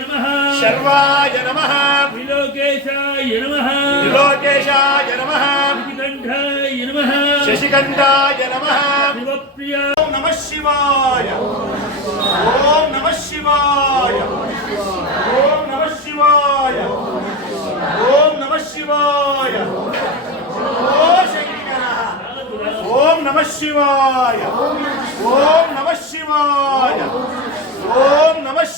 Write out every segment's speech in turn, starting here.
నమ. శర్వాయ నమ. విలోకేశాయ నమ. త్రిలోకేశాయ నమ. శ్రీకంఠాయ నమ. శశికంఠాయ నమ. శివప్రియ ఓం నమ శివాయ. ఓం నమ శివాయ. ఓం నమ శివాయ. ఓం నమ శివాయ. ఓ శంకర. ఓం నమ శివాయ ఓం నమ శివాయ ఓం నమ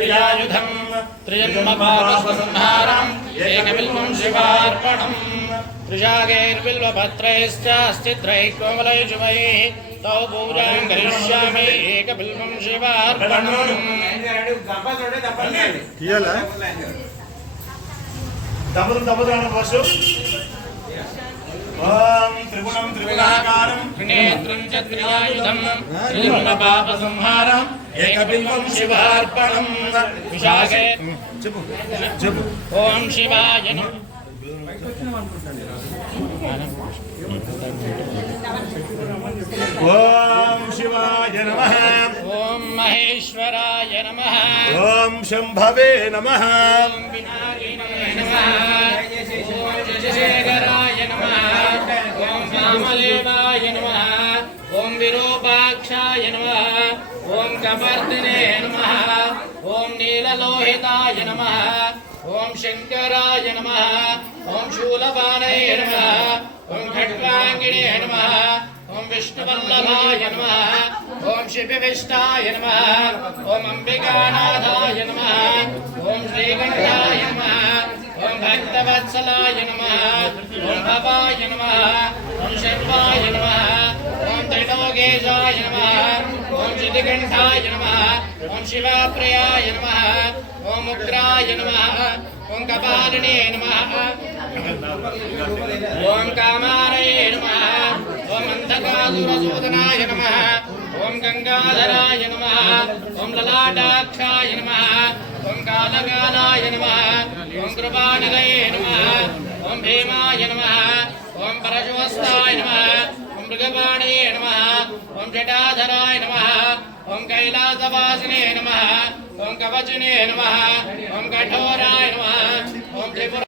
త్రియాయుధం. త్రిజన్మపాపసంహారం ఏకబిల్వం శివార్పణం. త్రిశాగైర్బిల్వపత్రైశ్చాశ్చిత్రైः కోమలైషువైः తౌ పూజాం కరిష్యామి. ఏకబిల్వం శివార్పణం. తీయాలా? దమదం దమదాన పశు ఓం త్రిగుణం త్రిగుణాకారం త్రినేత్రం చ త్రియాయుధం త్రిజన్మపాపసంహారం ఏకబిల్వం శివార్పణం విశాఖే చెప్పు చెప్పు ఓం శివాయ నమః ఓం శివాయ నమ ఓం మహేశ్వరాయ నమః ఓం శంభవే నమ ఓం వినాయకాయ నమః శశిశేఖరాయ నమ ఓం వామదేవాయ నమః ఓం విరూపాక్షాయ నమ ఓం కపర్దినే నమ ఓం నీలలోహితాయ నమ ఓం శంకరాయ నమ ఓం శూలపాణయ నమ ఓం ఖడ్గాంగిణే నమ ఓం విష్ణువల్లభాయ నమ ఓం శిపివిష్టాయ నమ ఓం అంబికానాథాయ నమ ఓం శ్రీకంఠాయ నమ ఓం భక్తవత్సలాయ నమ. ఓం భవాయ నమ. ఓం శర్వాయ నమ. ఓం త్రిలోకేశాయ నమ. ఓం శితికంఠాయ నమ. ఓం శివప్రియాయ నమ. ఓం ఉగ్రాయ నమ. ఓం కపాలినే నమ. ఓం కామారయే నమ. ఓం అంధకాసురసూదనాయ నమః ఓం గంగాధరాయ నమ ఓం లలాటాక్షాయ నమ ఓం కాలగాలాయ నమ ఓం కృపానిలయే నమ ఓం భీమాయ నమ ఓం పరశువస్తాయ నమ ఓం మృగపాణే నమ ఓం జటాధరాయ నమ ఓం కైలాసవాసినే నమ ఓం కవచనే నమ ఓం కఠోరాయ నమ ఓం త్రిపుర